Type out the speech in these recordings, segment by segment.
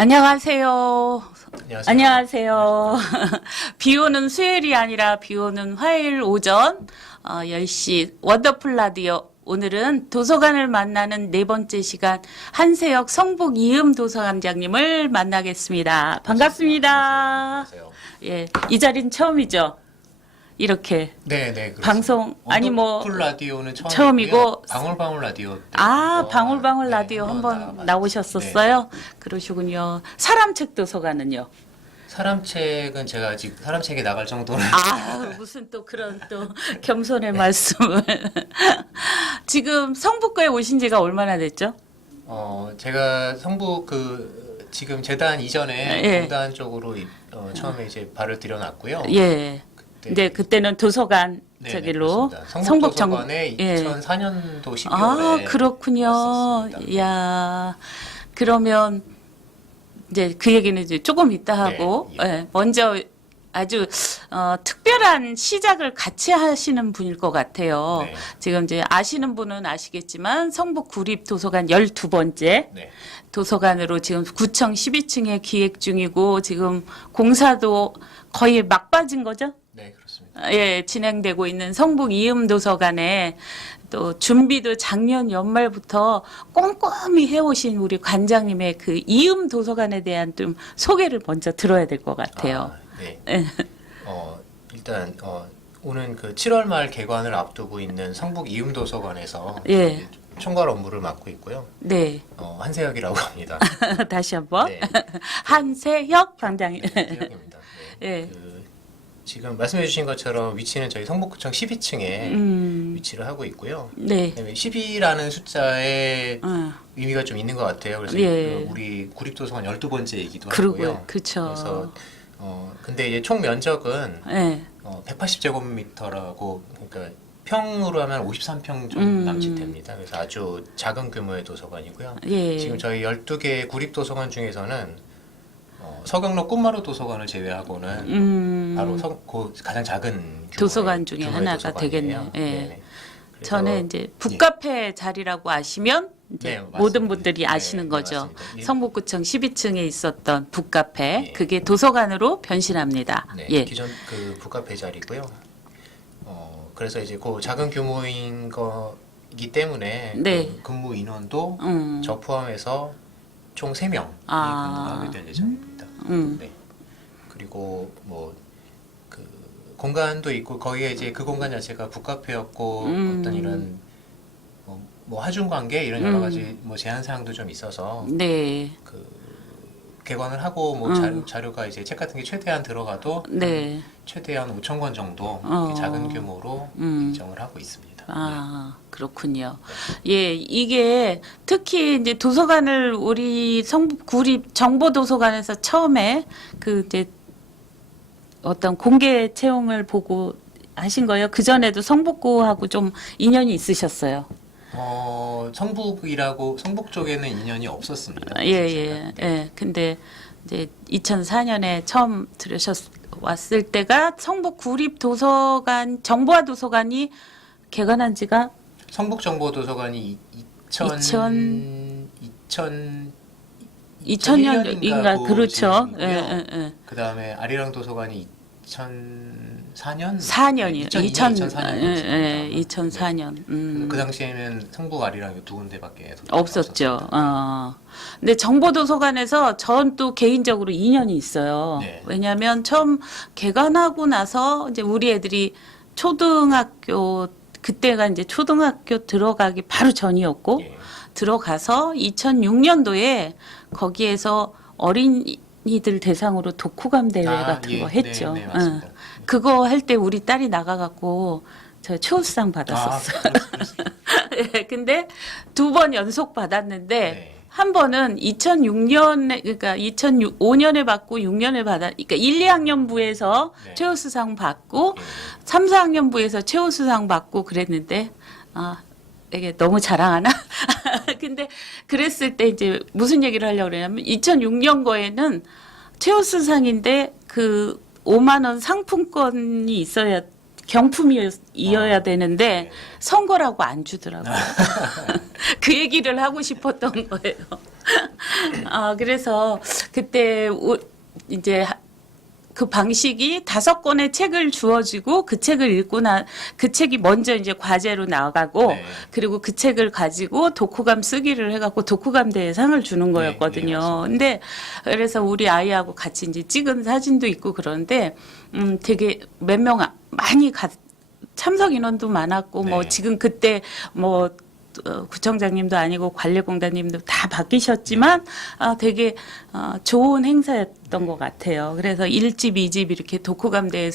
안녕하세요. 안녕하세요. 안녕하세요. 비 오는 수요일이 아니라 비 오는 화요일 오전 10시 원더풀 라디오. 오늘은 도서관을 만나는 네 번째 시간 한세혁 성북 이음 도서관장님을 만나겠습니다. 반갑습니다. 안녕하세요. 예, 이 자리는 처음이죠. 이렇게 네, 네. 방송 아니 뭐 원더풀 라디오는 처음이고 방울방울 라디오. 방울방울 네, 라디오 한번 한번 나오셨었어요. 네. 그러시군요. 사람책 도서관은요? 사람책은 제가 아직 사람책에 나갈 정도는 무슨 또 그런 또 겸손의 말씀을. 지금 성북구에 오신 지가 얼마나 됐죠? 제가 성북 지금 재단 이전에 예. 공단 쪽으로 처음에 이제 발을 들여놨고요. 예. 근데 그때는 도서관 네, 저기로 그렇습니다. 성북 정 성북도서관에 예. 2004년도 12월에 그렇군요. 이야. 그러면 이제 그 얘기는 이제 조금 이따 하고 네, 예. 예. 먼저 아주 특별한 시작을 같이 하시는 분일 것 같아요. 네. 지금 이제 아시는 분은 아시겠지만 성북 구립도서관 12번째 네. 도서관으로 지금 구청 12층에 기획 중이고 지금 공사도 거의 막바진 거죠? 네, 그렇습니다. 예, 진행되고 있는 성북 이음 도서관에 또 준비도 작년 연말부터 꼼꼼히 해오신 우리 관장님의 그 이음 도서관에 대한 좀 소개를 먼저 들어야 될 것 같아요. 네. 일단 오는 7월 말 개관을 앞두고 있는 성북 이음 도서관에서 예. 총괄 업무를 맡고 있고요. 네. 한세혁이라고 합니다. 다시 한번. 네. 한세혁 관장님. 한세혁입니다. 네. 예. 지금 말씀해주신 것처럼 위치는 저희 성북구청 12층에 위치를 하고 있고요. 네. 10이라는 숫자에 의미가 좀 있는 것 같아요. 그래서 예. 우리 구립도서관 12번째이기도 그러고요. 하고요. 그쵸. 그래서 근데 이제 총 면적은 예. 180제곱미터라고 그러니까 평으로 하면 53평 정도 남짓됩니다. 그래서 아주 작은 규모의 도서관이고요. 예. 지금 저희 12개 구립도서관 중에서는 서경로 꽃마루 도서관을 제외하고는 바로 가장 작은 규모의 도서관 중에 하나가 도서관이에요. 되겠네요. 예. 네네. 그래서 전에 이제 북카페 자리라고 아시면 이제 네, 맞습니다. 모든 분들이 아시는 네, 거죠. 맞습니다. 예. 성북구청 12층에 있었던 북카페 예. 그게 도서관으로 변신합니다. 네, 예. 기존 북카페 자리고요. 그래서 이제 그 작은 규모인 거기 때문에 네. 그 근무 인원도 음. 저 포함해서 총 3명이 근무하게 될 예정입니다. 네. 그리고 공간도 있고 거기에 이제 그 공간 자체가 북카페였고 어떤 이런 하중 관계 이런 여러 가지 제한 사항도 좀 있어서 네. 개관을 하고 자료가 이제 책 같은 게 최대한 들어가도 네. 최대한 5천 권 정도 이렇게 작은 규모로 예정을 하고 있습니다. 그렇군요. 예, 이게 특히 이제 도서관을 우리 성북 구립 정보도서관에서 처음에 이제 어떤 공개 채용을 보고 하신 거예요. 그 전에도 성북구하고 좀 인연이 있으셨어요. 성북 쪽에는 인연이 없었습니다. 예. 근데 이제 2004년에 처음 왔을 때가 성북 구립 도서관 정보화 도서관이 개관한 지가 성북정보도서관이 2000년인가 그렇죠. 예. 그다음에 아리랑 도서관이 2004년 4년이요. 2004년 2004년. 그 당시에는 성북 아리랑 두 군데밖에 없었죠. 근데 정보도서관에서 전 또 개인적으로 인연이 있어요. 네. 왜냐하면 처음 개관하고 나서 이제 우리 애들이 초등학교 그때가 이제 초등학교 들어가기 바로 전이었고 예. 들어가서 2006년도에 거기에서 어린이들 대상으로 독후감 대회 같은 거 했죠. 네, 맞습니다. 그거 할 때 우리 딸이 나가갖고 저 최우수상 받았었어요. 네, 근데 2번 연속 받았는데 네. 한 번은 2006년에 그러니까 2005년에 받고 6년에 그러니까 1, 2학년부에서 네. 최우수상 받고 예. 3, 4학년부에서 최우수상 받고 그랬는데 이게 너무 자랑하나? 근데 그랬을 때 이제 무슨 얘기를 하려고 그러냐면 2006년 거에는 최우수상인데 5만 원 상품권이 있어야 경품이어야 되는데 네. 선거라고 안 주더라고요. 그 얘기를 하고 싶었던 거예요. 그래서 그때 이제 그 방식이 5권의 책을 주어지고 그 책을 읽고 그 책이 먼저 이제 과제로 나가고 네. 그리고 그 책을 가지고 독후감 쓰기를 해갖고 독후감 대상을 주는 거였거든요. 맞습니다. 근데 그래서 우리 아이하고 같이 이제 찍은 사진도 있고 그런데 되게 몇 명 많이 참석 인원도 많았고 뭐 네. 지금 그때 뭐 구청장님도 아니고 관리공단님도 다 바뀌셨지만 되게 좋은 행사였던 것 같아요. 그래서 1집, 2집 이렇게 독후감대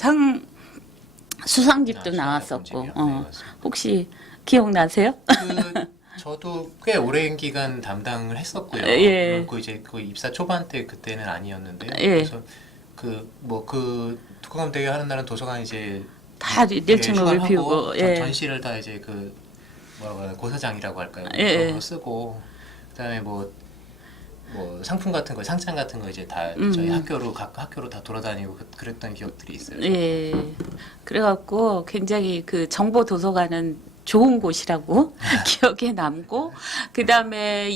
수상집도 나왔었고 네, 맞습니다. 혹시 기억나세요? 저도 꽤 오랜 기간 담당을 했었고요. 예. 그리고 이제 그 입사 초반 때 그때는 아니었는데요. 예. 그래서 그 독후감 대회 하는 날은 도서관 이제 다 1층 로비를 휴관하고 피우고 예. 전시를 다 이제 뭐라고 하나 고사장이라고 할까요? 예. 그런 거 쓰고 그다음에 뭐 상품 같은 거 상장 같은 거 이제 다 저희 각 학교로 다 돌아다니고 그랬던 기억들이 있어요. 예. 그래갖고 굉장히 그 정보 도서관은 좋은 곳이라고 기억에 남고 그 다음에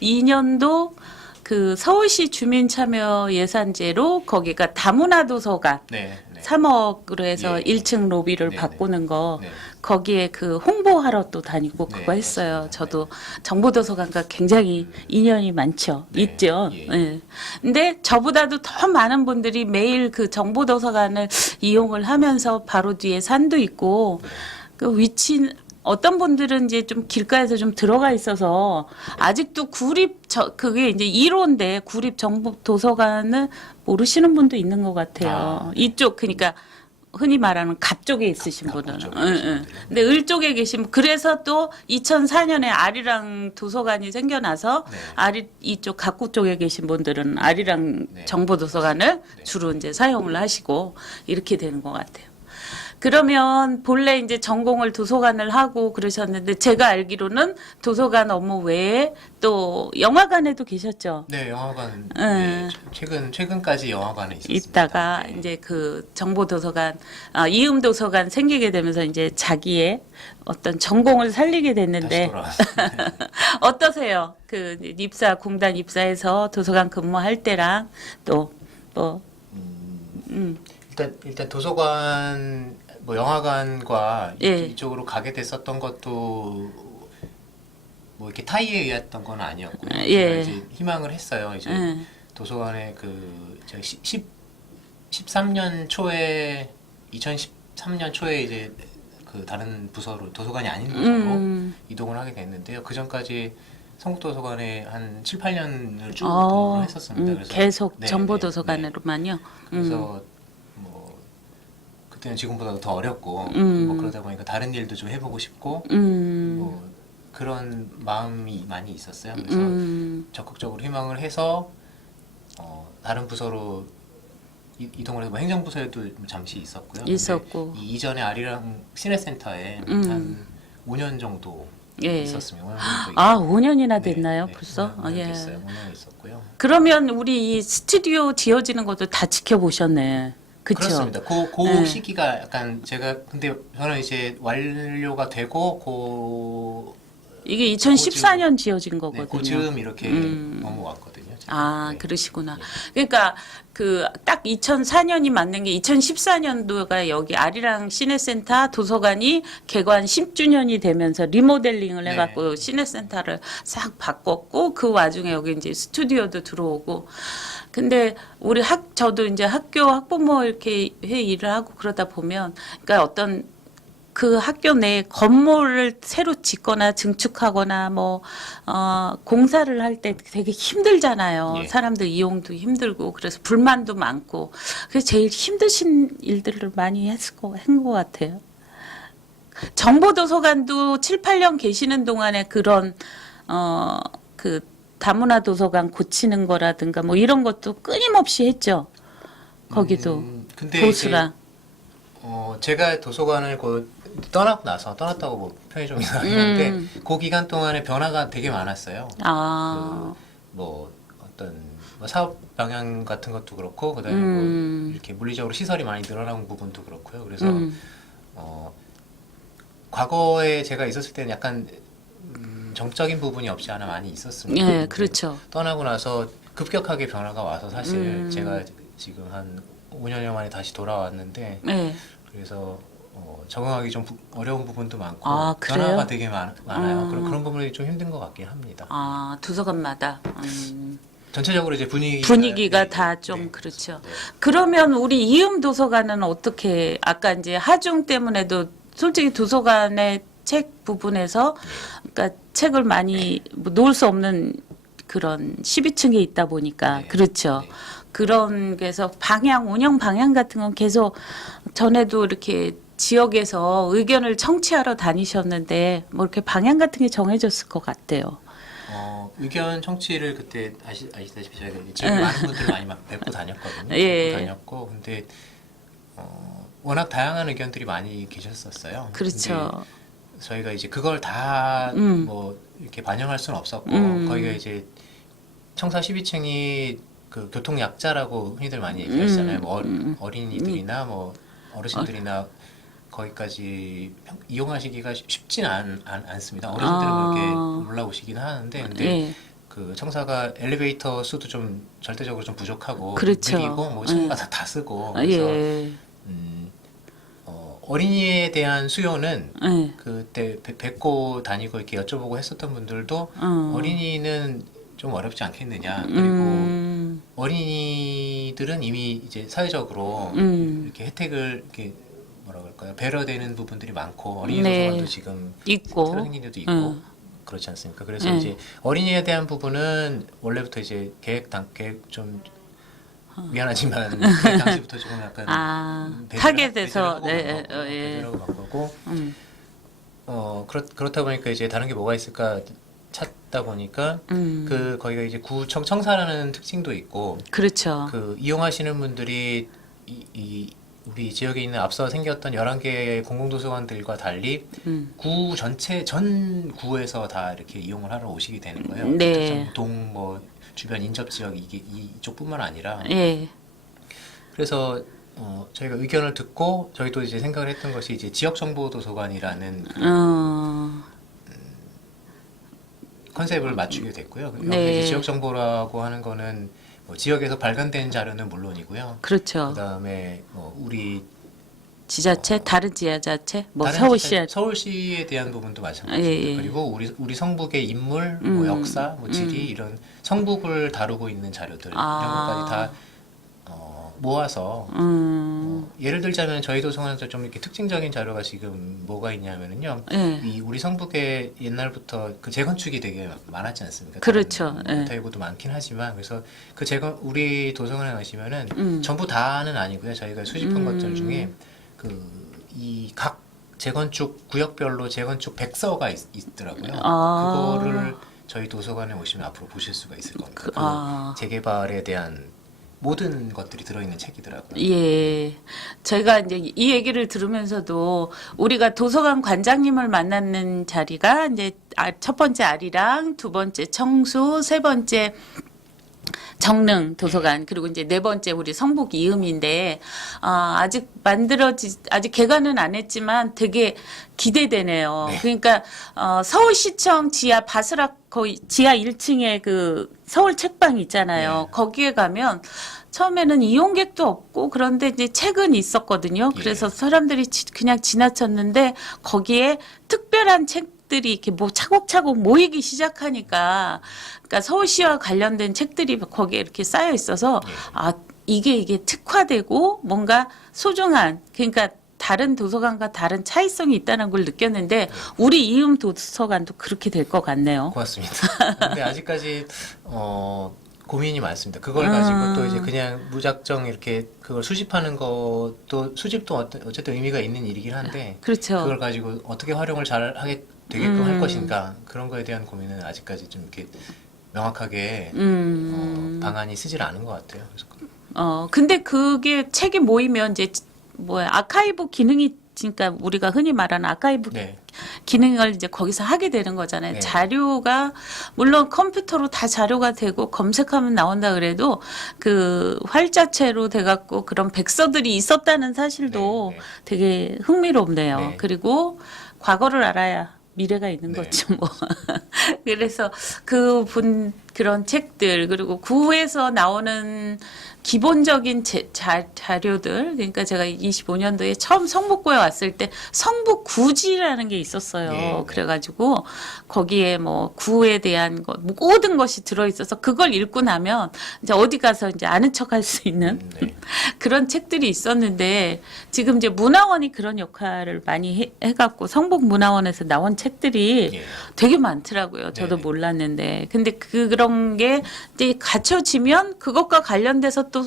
2012년도 그 서울시 주민참여 예산제로 거기가 다문화 도서관 네. 3억으로 해서 예. 1층 로비를 네, 바꾸는 거 네. 거기에 그 홍보하러 또 다니고 네, 그거 했어요. 맞습니다. 저도 정보도서관과 굉장히 인연이 많죠. 네, 있죠. 예. 예. 근데 저보다도 더 많은 분들이 매일 그 정보도서관을 이용을 하면서 바로 뒤에 산도 있고 그 위치 어떤 분들은 이제 좀 길가에서 좀 들어가 있어서 아직도 그게 이제 1호인데 구립 정보도서관을 모르시는 분도 있는 것 같아요. 이쪽 그러니까 흔히 말하는 갑 쪽에 있으신 분은. 쪽에 응, 계신 응. 분들은. 근데 을 쪽에 계신 그래서 또 2004년에 아리랑 도서관이 생겨나서 네. 이쪽 갑구 쪽에 계신 분들은 아리랑 네. 정보도서관을 주로 이제 사용을 하시고 이렇게 되는 것 같아요. 그러면 본래 이제 전공을 도서관을 하고 그러셨는데 제가 알기로는 도서관 업무 외에 또 영화관에도 계셨죠. 네, 영화관. 네. 최근까지 영화관에 있었습니다. 있다가 네. 이제 그 정보도서관, 이음도서관 생기게 되면서 이제 자기의 어떤 전공을 살리게 다시 됐는데 돌아왔습니다. 어떠세요? 그 공단 입사해서 도서관 근무할 때랑 또 뭐 일단 도서관 뭐 영화관과 예. 이쪽으로 가게 됐었던 것도 뭐 이렇게 타이에 의했던 건 아니었고요. 예. 제가 이제 희망을 했어요. 이제 예. 도서관에 제가 13년 초에 2013년 초에 이제 그 다른 부서로 도서관이 아닌 부서로 이동을 하게 됐는데요. 그 전까지 성북도서관에 한 7, 8년을 쭉 근무를 했었습니다. 그래서 계속 네, 정보도서관으로만요. 그래서 뭐 그때는 지금보다 더 어렵고 뭐 그러다 보니까 다른 일도 좀 해보고 싶고 뭐 그런 마음이 많이 있었어요. 그래서 적극적으로 희망을 해서 다른 부서로 이동을 해서 뭐 행정부서에도 잠시 있었고요. 있었고. 이 이전에 아리랑 시내센터에 한 5년 정도 예. 있었습니다. 5년 정도 아, 있었고. 5년이나 됐나요, 네, 벌써? 5년 예. 됐어요. 5년 있었고요. 그러면 우리 이 스튜디오 지어지는 것도 다 지켜보셨네. 그쵸? 그렇습니다. 그 네. 시기가 약간 근데 저는 이제 완료가 되고 이게 2014년 지어진 거거든요. 고즈음 이렇게 넘어왔거든요. 아, 네. 그러시구나. 그러니까 그 딱 2004년이 맞는 게 2014년도가 여기 아리랑 시내센터 도서관이 개관 10주년이 되면서 리모델링을 네. 해갖고 시내센터를 싹 바꿨고 그 와중에 여기 이제 스튜디오도 들어오고 근데 저도 이제 학교 학부모 이렇게 일을 하고 그러다 보면 그러니까 어떤 그 학교 내 건물을 새로 짓거나 증축하거나 공사를 할 때 되게 힘들잖아요. 예. 사람들 이용도 힘들고 그래서 불만도 많고 그래서 제일 힘드신 일들을 많이 한 것 같아요. 정보도서관도 7, 8년 계시는 동안에 그런 그 다문화 도서관 고치는 거라든가 뭐 이런 것도 끊임없이 했죠. 거기도 근데 보수랑. 제가 도서관을 떠났다고 뭐 편의점이 나왔는데 그 기간 동안에 변화가 되게 많았어요. 뭐 어떤 뭐 사업 방향 같은 것도 그렇고 그다음에 뭐 이렇게 물리적으로 시설이 많이 늘어난 부분도 그렇고요. 그래서 과거에 제가 있었을 때는 약간 정적인 부분이 없지 않아 많이 있었습니다. 예, 그렇죠. 떠나고 나서 급격하게 변화가 와서 사실 제가 지금 한 5년여 만에 다시 돌아왔는데 예. 그래서 적응하기 좀 어려운 부분도 많고 아, 그래요? 변화가 되게 많아요. 그런 부분이 좀 힘든 것 같긴 합니다. 아, 도서관마다. 전체적으로 이제 분위기가 네, 다 좀 네, 그렇죠. 네. 그러면 우리 이음 도서관은 어떻게 아까 이제 하중 때문에도 솔직히 도서관의 책 부분에서 그러니까 책을 많이 뭐 놓을 수 없는 그런 12층에 있다 보니까 네. 그렇죠. 네. 그런 게서 운영 방향 같은 건 계속 전에도 이렇게 지역에서 의견을 청취하러 다니셨는데 뭐 이렇게 방향 같은 게 정해졌을 것 같아요. 의견 청취를 그때 아시다시피 저희가 지금 많은 분들 많이 막 뵙고 다녔거든요. 예. 뵙고 다녔고 근데 워낙 다양한 의견들이 많이 계셨었어요. 그렇죠. 근데 저희가 이제 그걸 다 뭐 이렇게 반영할 수는 없었고 거기가 이제 청사 12층이 그 교통 약자라고 흔히들 많이 얘기하시잖아요. 뭐 어린이들이나 뭐 어르신들이나 거기까지 이용하시기가 쉽진 않습니다. 어르신들은 그렇게 올라오시긴 하는데 근데 예. 그 청사가 엘리베이터 수도 좀 절대적으로 좀 부족하고 그렇죠. 느리고 뭐 층마다 다 쓰고 그래서 예. 어린이에 대한 수요는 예. 그때 뵙고 다니고 이렇게 여쭤보고 했었던 분들도 어린이는 좀 어렵지 않겠느냐 그리고 어린이들은 이미 이제 사회적으로 이렇게 혜택을 이렇게 뭐라 그럴까요 배려되는 부분들이 많고 어린이 네. 도서관도 지금 있고. 새로 생긴 데도 있고 그렇지 않습니까? 그래서 이제 어린이에 대한 부분은 원래부터 이제 계획 좀 미안하지만 계획 당시부터 조금 약간 타겟에서 배려를 한 거고 그렇다 보니까 이제 다른 게 뭐가 있을까 찾다 보니까 그 거기가 이제 구청 청사라는 특징도 있고 그렇죠. 그 이용하시는 분들이 우리 지역에 있는 앞서 생겼던 11개의 공공도서관들과 달리 구 전체 전 구에서 다 이렇게 이용을 하러 오시게 되는 거예요. 네. 특정 동 뭐 주변 인접 지역 이쪽뿐만 아니라 예. 그래서 저희가 의견을 듣고 저희도 이제 생각을 했던 것이 이제 지역 정보 도서관이라는 컨셉을 맞추게 됐고요. 네. 이제 지역 정보라고 하는 거는 뭐 지역에서 발간된 자료는 물론이고요. 그렇죠. 그다음에 뭐 우리 지자체, 다른 지자체, 뭐 다른 서울시, 서울시에 대한 부분도 마찬가지입니다. 예. 그리고 우리 성북의 인물, 뭐 역사, 뭐 지리 이런 성북을 다루고 있는 자료들 이런 것까지 다 모아서 예를 들자면 저희 도서관에서 좀 이렇게 특징적인 자료가 지금 뭐가 있냐면은요. 예. 이 우리 성북에 옛날부터 그 재건축이 되게 많았지 않습니까? 그렇죠. 예. 대구도 많긴 하지만 그래서 그 우리 도서관에 가시면은 전부 다는 아니고요. 저희가 수집한 것들 중에 이 각 재건축 구역별로 재건축 백서가 있더라고요. 그거를 저희 도서관에 오시면 앞으로 보실 수가 있을 겁니다. 재개발에 대한 모든 것들이 들어있는 책이더라고요. 예. 제가 이제 이 얘기를 들으면서도 우리가 도서관 관장님을 만나는 자리가 이제 첫 번째 아리랑, 두 번째 청수, 세 번째 정릉 도서관 그리고 이제 네 번째 우리 성북 이음인데 아직 아직 개관은 안 했지만 되게 기대되네요. 네. 그러니까 서울시청 지하 바스락 거의 지하 1층에 그 서울 책방 있잖아요. 네. 거기에 가면 처음에는 이용객도 없고 그런데 이제 책은 있었거든요. 그래서 사람들이 그냥 지나쳤는데 거기에 특별한 책들이 이렇게 뭐 차곡차곡 모이기 시작하니까 그러니까 서울시와 관련된 책들이 거기에 이렇게 쌓여 있어서 이게 특화되고 뭔가 소중한 그러니까 다른 도서관과 다른 차이성이 있다는 걸 느꼈는데 우리 이음 도서관도 그렇게 될 것 같네요. 고맙습니다. 근데 아직까지 고민이 많습니다. 그걸 가지고 또 이제 그냥 무작정 이렇게 그걸 수집하는 것도 수집도 어쨌든 의미가 있는 일이긴 한데 그렇죠. 그걸 가지고 어떻게 활용을 잘 하게 되게끔 할 것인가 그런 거에 대한 고민은 아직까지 좀 이렇게 명확하게 방안이 쓰질 않은 것 같아요. 그래서 근데 그게 책이 모이면 이제 아카이브 기능이 그러니까 우리가 흔히 말하는 아카이브 네. 기능을 이제 거기서 하게 되는 거잖아요. 네. 자료가 물론 컴퓨터로 다 자료가 되고 검색하면 나온다 그래도 그 활자체로 돼갖고 그런 백서들이 있었다는 사실도 네, 네. 되게 흥미롭네요. 네. 그리고 과거를 알아야 미래가 있는 네. 거죠, 뭐. 그래서 그런 책들, 그리고 구에서 나오는 기본적인 자료들, 그러니까 제가 25년도에 처음 성북구에 왔을 때 성북구지라는 게 있었어요. 예. 그래가지고 거기에 뭐 구에 대한 것, 모든 것이 들어있어서 그걸 읽고 나면 이제 어디 가서 이제 아는 척 할 수 있는 네. 그런 책들이 있었는데 지금 이제 문화원이 그런 역할을 많이 해갖고 성북문화원에서 나온 책들이 예. 되게 많더라고요. 저도 네네. 몰랐는데. 근데 그런 게 이제 갖춰지면 그것과 관련돼서 또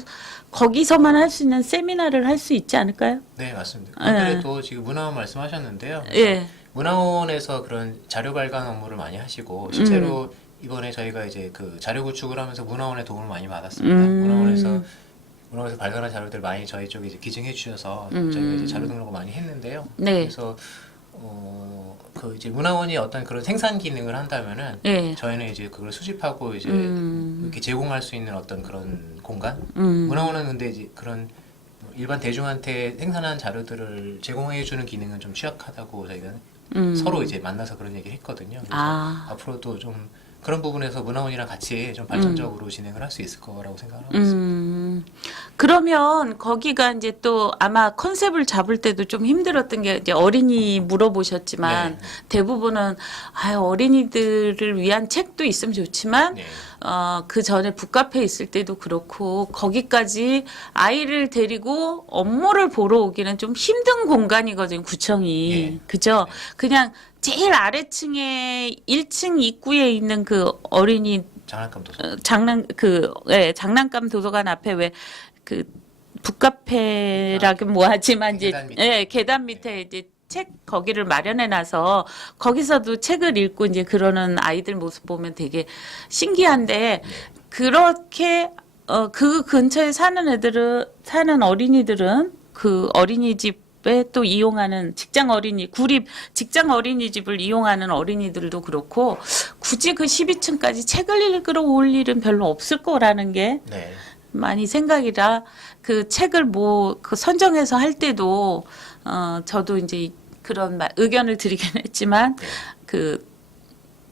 거기서만 할 수 있는 세미나를 할 수 있지 않을까요? 네, 맞습니다. 예. 그래도 지금 문화원 말씀하셨는데요. 예. 문화원에서 그런 자료 발간 업무를 많이 하시고 실제로 이번에 저희가 이제 그 자료 구축을 하면서 문화원의 도움을 많이 받았습니다. 문화원에서 발간한 자료들 많이 저희 쪽에 이제 기증해 주셔서 저희가 이제 자료 등록을 많이 했는데요. 네. 그래서 그 이제 문화원이 어떤 그런 생산 기능을 한다면은 예. 저희는 이제 그걸 수집하고 이제 이렇게 제공할 수 있는 어떤 그런 공간. 문화원은 근데 이제 그런 일반 대중한테 생산한 자료들을 제공해 주는 기능은 좀 취약하다고 저희가 서로 이제 만나서 그런 얘기를 했거든요. 그래서 앞으로도 좀 그런 부분에서 문화원이랑 같이 좀 발전적으로 진행을 할 수 있을 거라고 생각하고 있습니다. 그러면 거기가 이제 또 아마 컨셉을 잡을 때도 좀 힘들었던 게 이제 어린이 물어보셨지만 네. 대부분은 어린이들을 위한 책도 있으면 좋지만 네. 그 전에 북카페에 있을 때도 그렇고 거기까지 아이를 데리고 업무를 보러 오기는 좀 힘든 공간이거든요, 구청이. 예. 그죠? 그냥 제일 아래층에 1층 입구에 있는 그 어린이 장난감 도서. 장난감 도서관 앞에 왜 그 북카페라고 뭐하지만 이제 계단 밑에. 계단 밑에 이제 책 거기를 마련해 놔서 거기서도 책을 읽고 이제 그러는 아이들 모습 보면 되게 신기한데 그렇게 그 근처에 사는 어린이들은 그 어린이집에 또 이용하는 직장 어린이집을 이용하는 어린이들도 그렇고 굳이 그 12층까지 책을 읽으러 올 일은 별로 없을 거라는 게 네. 많이 생각이라 그 책을 그 선정해서 할 때도 저도 이제 그런 의견을 드리긴 했지만 그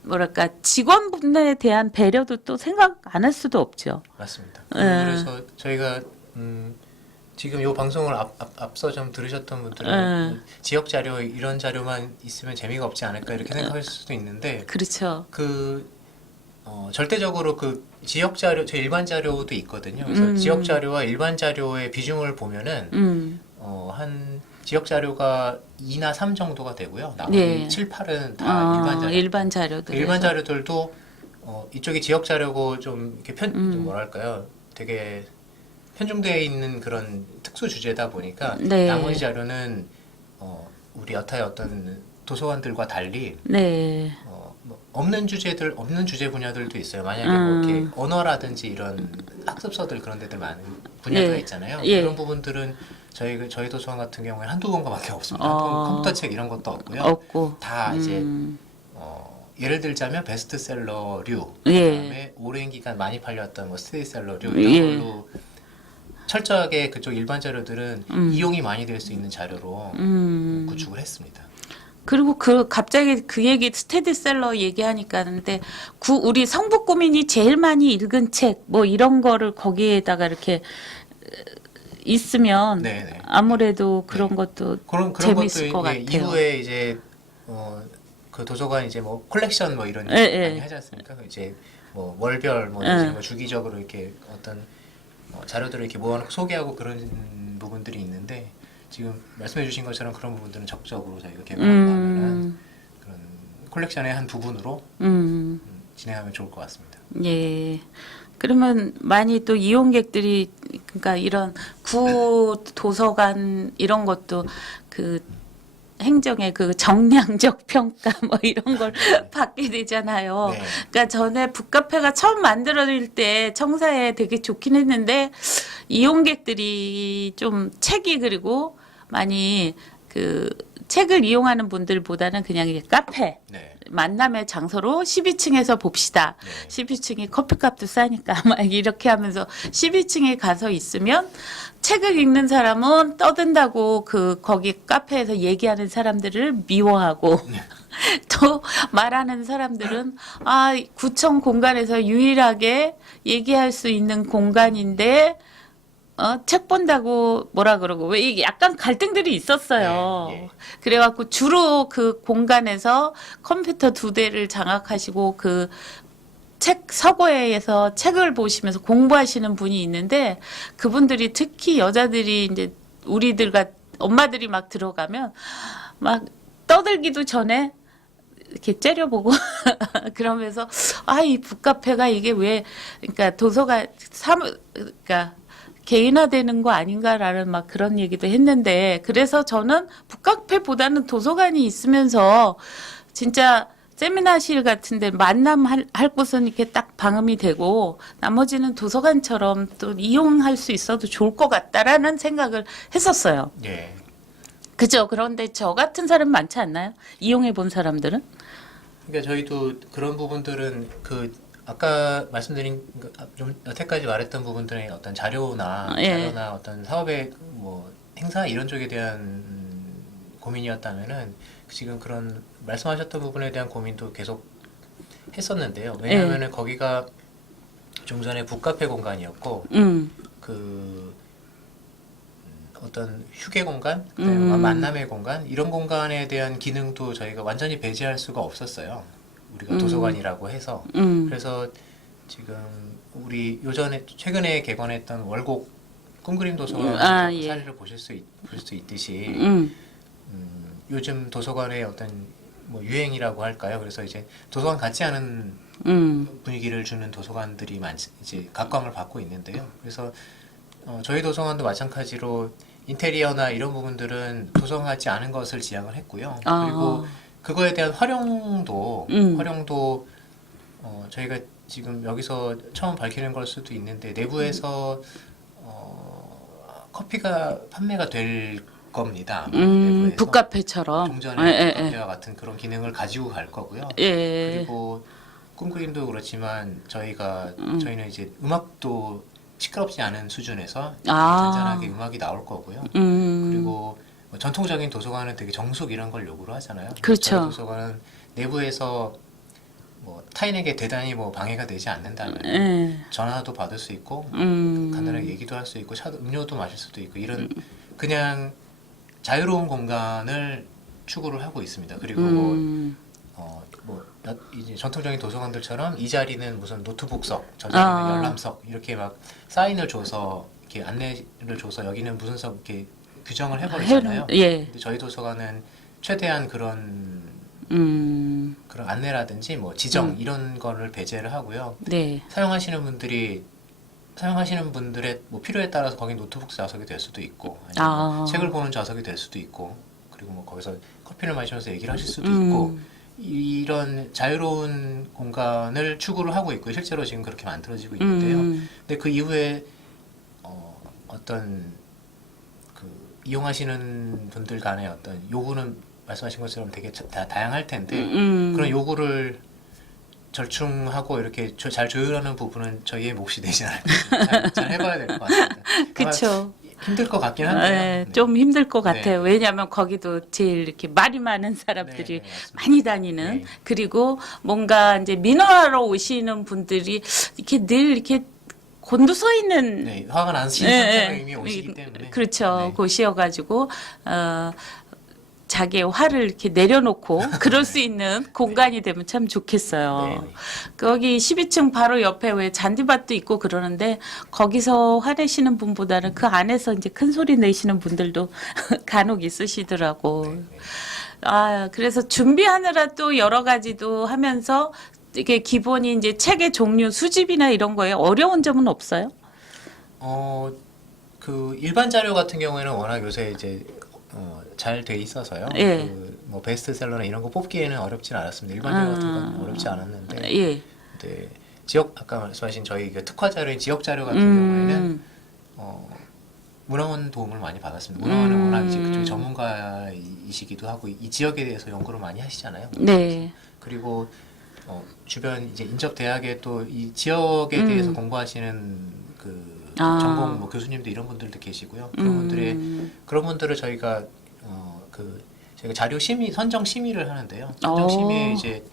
뭐랄까 직원분에 대한 배려도 또 생각 안 할 수도 없죠. 맞습니다. 예. 그래서 저희가 지금 이 방송을 앞서 좀 들으셨던 분들은 지역 자료 이런 자료만 있으면 재미가 없지 않을까 이렇게 생각할 수도 있는데 그렇죠. 절대적으로 그 지역 자료, 저 일반 자료도 있거든요. 그래서 지역 자료와 일반 자료의 비중을 보면은 한 지역 자료가 2나 3 정도가 되고요. 나머지 네. 7, 8은 다 일반 자료. 일반 자료들. 일반 자료들도 이쪽이 지역 자료고 좀 이렇게 좀 뭐랄까요, 되게 편중되어 있는 그런 특수 주제다 보니까 네. 나머지 자료는 우리 여타의 어떤 도서관들과 달리 네. 뭐 없는 주제 분야들도 있어요. 만약에 뭐 이렇게 언어라든지 이런 학습서들 그런 데들 많은 분야가 예. 있잖아요. 예. 그런 부분들은 저희 도서관 같은 경우에 한두 권밖에 없습니다. 컴퓨터 책 이런 것도 없고요. 없고. 다 이제 예를 들자면 베스트셀러류, 예. 그다음에 오랜 기간 많이 팔렸던 뭐 스테디셀러류 예. 이런 걸로 철저하게 그쪽 일반 자료들은 이용이 많이 될 수 있는 자료로 구축을 했습니다. 그리고 갑자기 그 얘기 스테디셀러 얘기하니까 근데 우리 성북구민이 제일 많이 읽은 책 뭐 이런 거를 거기에다가 이렇게 있으면 네네. 아무래도 그런 것도 그런 재밌을 것도 것 이제 같아요. 이후에 이제 그 도서관 이제 뭐 콜렉션 뭐 이런 예, 예. 많이 하지 않습니까? 이제 뭐 월별 뭐 예. 이제 뭐 주기적으로 이렇게 어떤 자료들을 이렇게 모아놓고 소개하고 그런 부분들이 있는데 지금 말씀해주신 것처럼 그런 부분들은 적극적으로 저희가 개발하고 하면은 그런 콜렉션의 한 부분으로 진행하면 좋을 것 같습니다. 예. 그러면 많이 또 이용객들이 그러니까 이런 구 도서관 이런 것도 그 행정의 그 정량적 평가 뭐 이런 걸 받게 되잖아요. 네. 그러니까 전에 북카페가 처음 만들어질 때 청사에 되게 좋긴 했는데 이용객들이 좀 책이 그리고 많이 그 책을 이용하는 분들보다는 그냥 이제 카페 네. 만남의 장소로 12층에서 봅시다. 네. 12층이 커피값도 싸니까 막 이렇게 하면서 12층에 가서 있으면 책을 읽는 사람은 떠든다고 거기 카페에서 얘기하는 사람들을 미워하고 또 말하는 사람들은 아, 구청 공간에서 유일하게 얘기할 수 있는 공간인데 책 본다고 뭐라 그러고 왜 이게 약간 갈등들이 있었어요. 예, 예. 그래갖고 주로 그 공간에서 컴퓨터 2대를 장악하시고 그 책 서고에서 책을 보시면서 공부하시는 분이 있는데 그분들이 특히 여자들이 이제 우리들과 엄마들이 막 들어가면 막 떠들기도 전에 이렇게 째려보고 그러면서 아, 이 북카페가 이게 왜 그러니까 도서가 그러니까 개인화되는 거 아닌가라는 막 그런 얘기도 했는데 그래서 저는 북카페보다는 도서관이 있으면서 진짜 세미나실 같은데 만남할 곳은 이렇게 딱 방음이 되고 나머지는 도서관처럼 또 이용할 수 있어도 좋을 것 같다라는 생각을 했었어요. 예. 그죠? 그런데 저 같은 사람 많지 않나요? 이용해 본 사람들은? 그러니까 저희도 그런 부분들은 그 아까 말씀드린 좀 여태까지 말했던 부분들의 어떤 자료나 예. 어떤 사업의 뭐 행사 이런 쪽에 대한 고민이었다면은 지금 그런 말씀하셨던 부분에 대한 고민도 계속 했었는데요. 왜냐하면은 거기가 좀 전에 북카페 공간이었고 그 어떤 휴게 공간, 그다음에 만남의 공간 이런 공간에 대한 기능도 저희가 완전히 배제할 수가 없었어요. 우리가 도서관이라고 해서 그래서 지금 우리 요전에 최근에 개관했던 월곡 꿈그림 도서관 예. 사례를 보실 수 있듯이 요즘 도서관의 어떤 뭐 유행이라고 할까요? 그래서 이제 도서관 같지 않은 분위기를 주는 도서관들이 이제 각광을 받고 있는데요. 그래서 저희 도서관도 마찬가지로 인테리어나 이런 부분들은 도서관 같지 않은 것을 지향을 했고요. 그리고 그거에 대한 활용도 저희가 지금 여기서 처음 밝히는 걸 수도 있는데 내부에서 커피가 판매가 될 겁니다. 내부에서 북카페처럼. 종전의 카페와 같은 그런 기능을 가지고 갈 거고요. 예. 그리고 꿈그림도 그렇지만 저희는 이제 음악도 시끄럽지 않은 수준에서 잔잔하게 음악이 나올 거고요. 그리고 뭐 전통적인 도서관은 되게 정숙 이런 걸 요구를 하잖아요. 그렇죠. 저희 도서관은 내부에서 뭐 타인에게 대단히 뭐 방해가 되지 않는다면 전화도 받을 수 있고 간단하게 얘기도 할 수 있고 음료도 마실 수도 있고 이런 그냥 자유로운 공간을 추구를 하고 있습니다. 그리고 이제 전통적인 도서관들처럼 이 자리는 무슨 노트북석, 저 자리는 열람석 이렇게 막 사인을 줘서 이렇게 안내를 줘서 여기는 무슨 석 이렇게 규정을 해버리잖아요. 예. 근데 저희 도서관은 최대한 그런 안내라든지 뭐 지정 이런 거를 배제를 하고요. 네. 사용하시는 분들의 뭐 필요에 따라서 거기 노트북 좌석이 될 수도 있고 아니면 뭐 책을 보는 좌석이 될 수도 있고 그리고 뭐 거기서 커피를 마시면서 얘기를 하실 수도 있고 이런 자유로운 공간을 추구를 하고 있고 실제로 지금 그렇게 만들어지고 있는데요. 근데 그 이후에 어떤 그 이용하시는 분들 간의 어떤 요구는 말씀하신 것처럼 되게 다양할 텐데 그런 요구를 절충하고 이렇게 잘 조율하는 부분은 저희의 몫이 되지 않을까 잘 해봐야 될 것 같습니다. 그렇죠. 힘들 것 같긴 한데요. 네, 네. 좀 힘들 것 같아요. 네. 왜냐하면 거기도 제일 이렇게 말이 많은 사람들이 네, 맞습니다. 많이 다니는 네. 그리고 뭔가 이제 민원하러 오시는 분들이 이렇게 늘 이렇게 곤두서 있는 네, 화가 난 상태로 이미 오시기 때문에 그렇죠. 네. 곳이어가지고 자기의 화를 이렇게 내려놓고 그럴 수 있는 공간이 되면 참 좋겠어요. 네, 네. 거기 12층 바로 옆에 왜 잔디밭도 있고 그러는데 거기서 화내시는 분보다는 그 안에서 이제 큰 소리 내시는 분들도 간혹 있으시더라고. 네, 네. 아, 그래서 준비하느라 또 여러 가지도 하면서 이게 기본이 이제 책의 종류, 수집이나 이런 거에 어려운 점은 없어요? 그 일반 자료 같은 경우에는 워낙 요새 이제 잘 돼 있어서요. 예. 뭐 베스트셀러나 이런 거 뽑기에는 어렵진 않았습니다. 일반 자료 같은 건 어렵지 않았는데, 예. 근데 아까 말씀하신 저희 그 특화 자료인 지역 자료 같은 경우에는 문화원 도움을 많이 받았습니다. 문화원은 워낙 이제 그쪽 전문가이시기도 하고 이 지역에 대해서 연구를 많이 하시잖아요. 네. 그리고 주변 이제 인접 대학에 또 이 지역에 대해서 공부하시는 그 전공 뭐 교수님도 이런 분들도 계시고요. 그런 분들을 저희가 그 저희가 자료 심의 선정 심의를 하는데요. 선정 심의에 이제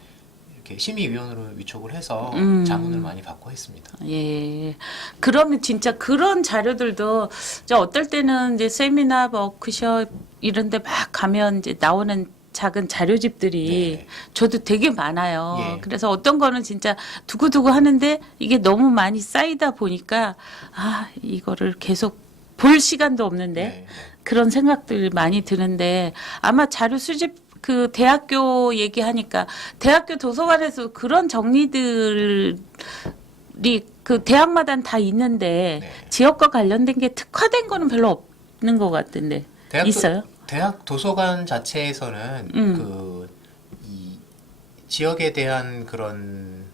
이렇게 심의위원으로 위촉을 해서 자문을 많이 받고 했습니다. 예. 그러면 진짜 그런 자료들도 저 어떨 때는 이제 세미나 워크숍 이런 데 막 가면 이제 나오는 작은 자료집들이 네. 저도 되게 많아요. 예. 그래서 어떤 거는 진짜 두고두고 하는데 이게 너무 많이 쌓이다 보니까 아, 이거를 계속 볼 시간도 없는데 네, 네. 그런 생각들이 많이 드는데 아마 자료 수집 그 대학교 얘기하니까 대학교 도서관에서 그런 정리들이 그 대학마다 다 있는데 네. 지역과 관련된 게 특화된 거는 별로 없는 것 같은데 있어요? 대학 도서관 자체에서는 이 지역에 대한 그런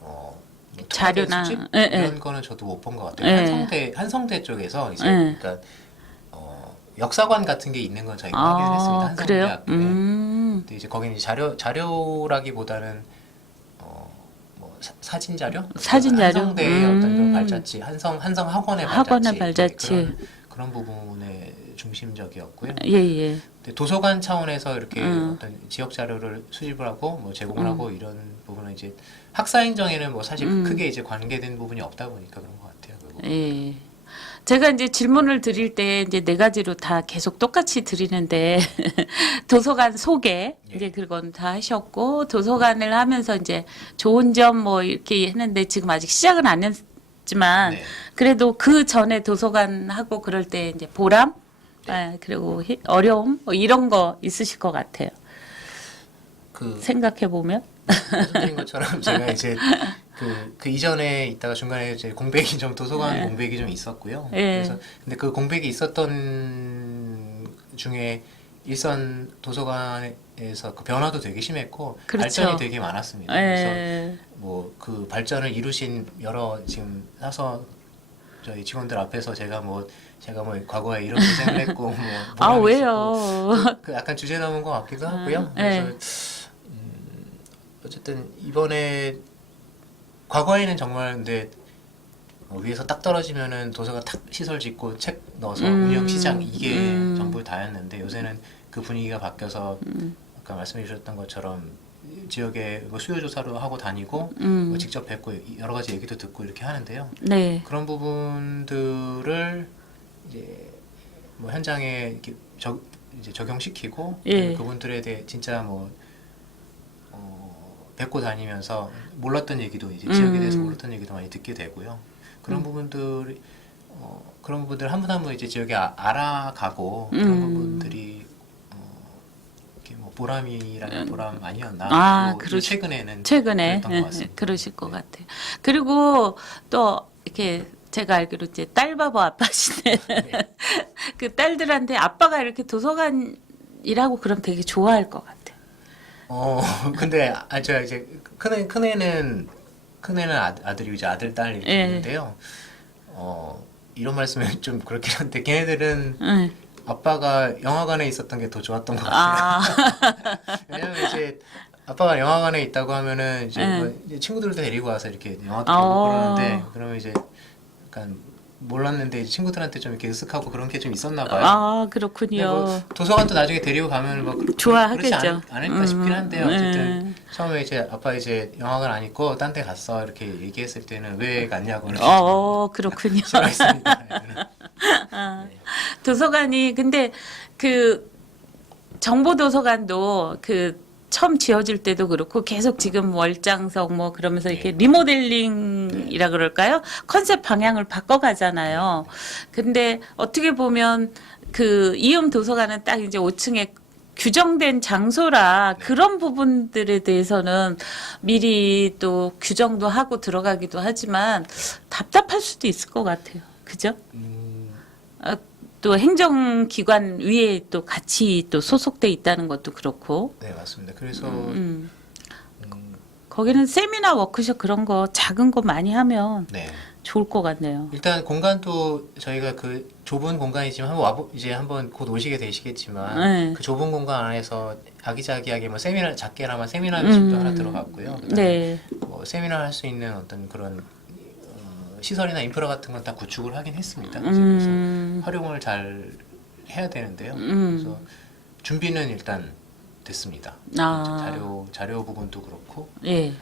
뭐 특화된 자료나, 수집 예, 이런 예. 거는 저도 못 본 것 같아요. 예. 한성대 쪽에서 이제 예. 그러니까 역사관 같은 게 있는 건 저희가 확인했습니다. 아, 그래요? 한성대학교에. 근데 이제 거기는 이제 자료라기보다는 뭐 사진 자료? 사진 자료? 한성대의 어떤 그 발자취, 한성 학원의 학원의 발자취, 발자취. 그런 부분에 중심적이었고요. 예, 예. 근데 도서관 차원에서 이렇게 어떤 지역 자료를 수집을 하고 뭐 제공을 하고 이런 부분은 이제 학사 행정에는 뭐 사실 크게 이제 관계된 부분이 없다 보니까 그런 것 같아요. 그 부분은. 예. 제가 이제 질문을 드릴 때 이제 네 가지로 다 계속 똑같이 드리는데 도서관 소개 예. 이제 그건 다 하셨고 도서관을 하면서 이제 좋은 점 뭐 이렇게 했는데 지금 아직 시작은 안 했지만 네. 그래도 그 전에 도서관 하고 그럴 때 이제 보람 네. 아, 그리고 어려움 뭐 이런 거 있으실 것 같아요. 그 생각해 보면 말씀드린 것처럼 제가 이제 그 이전에 있다가 중간에 이제 공백이 좀 도서관 네. 공백이 좀 있었고요. 예. 그래서 근데 그 공백이 있었던 중에 일선 도서관에서 그 변화도 되게 심했고 그렇죠. 발전이 되게 많았습니다. 그래서 예. 뭐 그 발전을 이루신 여러 지금 사서 저희 직원들 앞에서 제가 뭐 과거에 이런 고생을 했고 뭐 아 보람이 왜요? 있었고 그 약간 주제 넘은 것 같기도 하고요. 네. 그래서 어쨌든 이번에 과거에는 정말 근데 위에서 딱 떨어지면은 도서관 탁 시설 짓고 책 넣어서 운영 시장 이게 전부 다였는데 요새는 그 분위기가 바뀌어서 아까 말씀해 주셨던 것처럼 지역에 뭐 수요 조사로 하고 다니고 뭐 직접 뵙고 여러 가지 얘기도 듣고 이렇게 하는데요. 네. 그런 부분들을 이제 뭐 현장에 이렇게 이제 적용시키고 예. 그분들에 대해 진짜 뭐 뵙고 다니면서 몰랐던 얘기도 이제 지역에 대해서 몰랐던 얘기도 많이 듣게 되고요. 그런 부분들 그런 부분들 한 분 한 분 이제 지역에 알아가고 그런 부분들이 이렇게 뭐 보람이라는 보람 아니었나. 아, 요 최근에는 최근에 그랬던 것 같습니다. 그러실 것 같아요. 그리고 또 이렇게 제가 알기로 이제 딸바보 아빠시네. 그 딸들한테 아빠가 이렇게 도서관 일하고 그럼 되게 좋아할 것 같아요. 근데 제가 이제 큰애는 아들이고 이제 아들 딸 이렇게 예. 있는데요. 이런 말씀은 좀 그렇긴 한데 걔네들은 네. 아빠가 영화관에 있었던 게 더 좋았던 것 같아요. 아, 왜냐면 이제 아빠가 영화관에 있다고 하면은 이제, 네. 뭐 이제 친구들도 데리고 와서 이렇게 영화도 보고 그러는데 그러면 이제 약간 몰랐는데 이제 친구들한테 좀 이렇게 으쓱하고 그런 게 좀 있었나 봐요. 아 근데 그렇군요. 뭐 도서관도 나중에 데리고 가면 뭐 좋아하겠죠. 그렇지 않을까 싶긴 한데요. 어쨌든 네. 처음에 이제 아빠 이제 영화관 안 있고 딴 데 갔어 이렇게 얘기했을 때는 왜 갔냐고 이렇게 그렇군요. 싫어했습니다. 도서관이 근데 그 정보도서관도 그 처음 지어질 때도 그렇고 계속 지금 월장석 뭐 그러면서 이렇게 리모델링이라 그럴까요? 컨셉 방향을 바꿔가잖아요. 근데 어떻게 보면 그 이음 도서관은 딱 이제 5층에 규정된 장소라 그런 부분들에 대해서는 미리 또 규정도 하고 들어가기도 하지만 답답할 수도 있을 것 같아요. 그죠? 또 행정기관 위에 또 같이 또 소속돼 있다는 것도 그렇고 네 맞습니다. 그래서 거기는 세미나 워크숍 그런 거 작은 거 많이 하면 네 좋을 것 같네요. 일단 공간도 저희가 그 좁은 공간이지만 이제 한번 곧 오시게 되시겠지만 네. 그 좁은 공간 안에서 아기자기하게 뭐 세미나 작게나마 세미나실도 하나 들어갔고요. 그다음에 네. 뭐 세미나 할 수 있는 어떤 그런 시설이나 인프라 같은 건 다 구축을 하긴 했습니다. 그래서 활용을 잘 해야 되는데요. 그래서 준비는 일단 됐습니다. 아. 자료 부분도 그렇고. 예.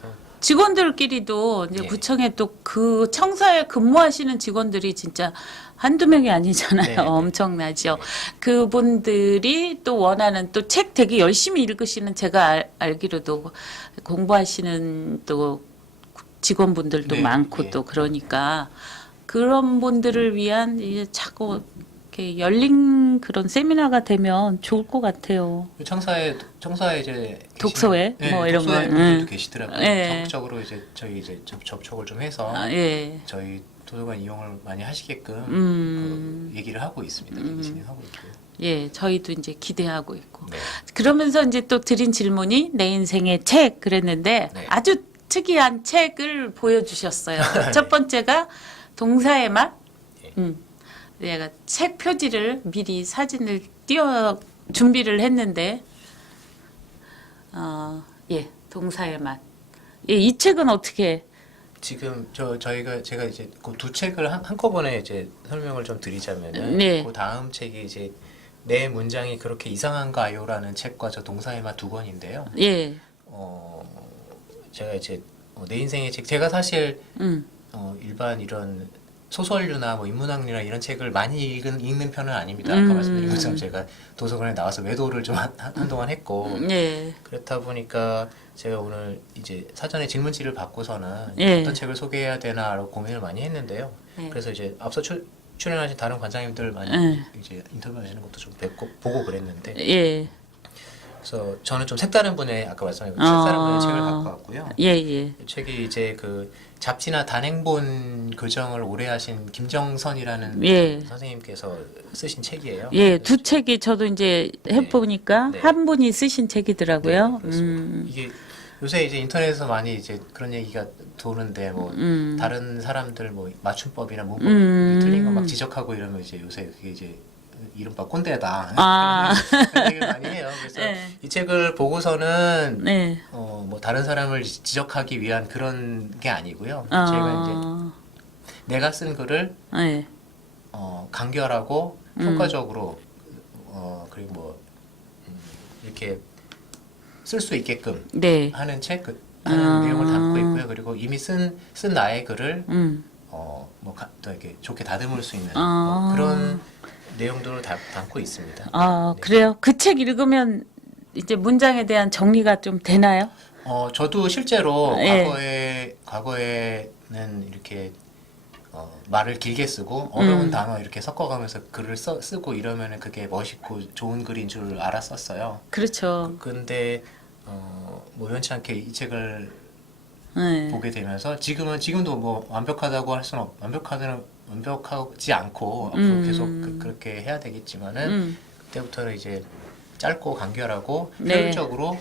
그래서 직원들끼리도 이제 예. 구청에 또 그 청사에 근무하시는 직원들이 진짜 한두 명이 아니잖아요. 네, 네. 엄청나죠. 그분들이 또 원하는 또 책 되게 열심히 읽으시는 제가 알기로도 공부하시는 또 직원분들도 네, 많고 예. 또 그러니까 그런 분들을 위한 이제 자꾸 이렇게 열린 그런 세미나가 되면 좋을 것 같아요. 청사에 이제 독서회 계시는- 뭐 이런 독서회 거. 분들도 응. 계시더라고요. 예. 적극적으로 이제 저희 이제 접촉을 좀 해서 아, 예. 저희 도서관 이용을 많이 하시게끔 그 얘기를 하고 있습니다. 얘기 진행하고 있고요. 예, 저희도 이제 기대하고 있고. 네. 그러면서 이제 또 드린 질문이 내 인생의 책 그랬는데 네. 아주 특이한 책을 보여주셨어요. 네. 첫 번째가 동사의 맛. 예. 내가 책 표지를 미리 사진을 띄워 준비를 했는데, 예, 동사의 맛. 예, 이 책은 어떻게? 지금 제가 이제 그 두 책을 한꺼번에 이제 설명을 좀 드리자면은 네. 그 다음 책이 이제 내 문장이 그렇게 이상한가요라는 책과 저 동사의 맛 두 권인데요. 예, 제가 이제 내 인생의 책 제가 사실 음, 일반 이런 소설류나 뭐 인문학류나 이런 책을 많이 읽는 편은 아닙니다. 아까 말씀드린 것처럼 제가 도서관에 나와서 외도를 좀 한동안 했고 예, 그렇다 보니까 제가 오늘 이제 사전에 질문지를 받고서는 예. 어떤 책을 소개해야 되나라고 고민을 많이 했는데요. 예. 그래서 이제 앞서 출연하신 다른 관장님들 많이 예. 이제 인터뷰하시는 것도 좀 보고 그랬는데 예, 그래서 저는 좀 색다른 분의 아까 말씀드린 색다른 분의 책을 갖고 왔고요. 예, 예, 이 책이 이제 그 잡지나 단행본 교정을 오래 하신 김정선이라는 예. 선생님께서 쓰신 책이에요. 예, 두 책이 저도 이제 해보니까 네. 한 분이 쓰신 책이더라고요. 네, 그렇습니다. 이게 요새 이제 인터넷에서 많이 이제 그런 얘기가 도는데 뭐 다른 사람들 뭐 맞춤법이나 문법이 틀린 거 막 지적하고 이러면 이제 요새 그게 이제 이른바 꼰대다 아. 그런 얘기를 많이 해요. 그래서 네. 이 책을 보고서는 네. 뭐 다른 사람을 지적하기 위한 그런 게 아니고요. 아. 제가 이제 내가 쓴 글을 네. 간결하고 효과적으로 그리고 뭐 이렇게 쓸 수 있게끔 네. 하는 하는 내용을 담고 있고요. 그리고 이미 쓴 나의 글을 또 이렇게 좋게 다듬을 수 있는 뭐 그런 내용들을 담고 있습니다. 아, 네. 그래요? 그 책 읽으면 이제 문장에 대한 정리가 좀 되나요? 저도 실제로 예. 과거에는 이렇게 말을 길게 쓰고 어려운 단어 이렇게 섞어가면서 글을 쓰고 이러면은 그게 멋있고 좋은 글인 줄 알았었어요. 그렇죠. 근데 뭐 우연치 않게 이 책을 네. 보게 되면서 지금도 뭐 완벽하다고 할 수는 완벽하지 않고 앞으로 계속 그렇게 해야 되겠지만은 그때부터는 이제 짧고 간결하고 네. 효율적으로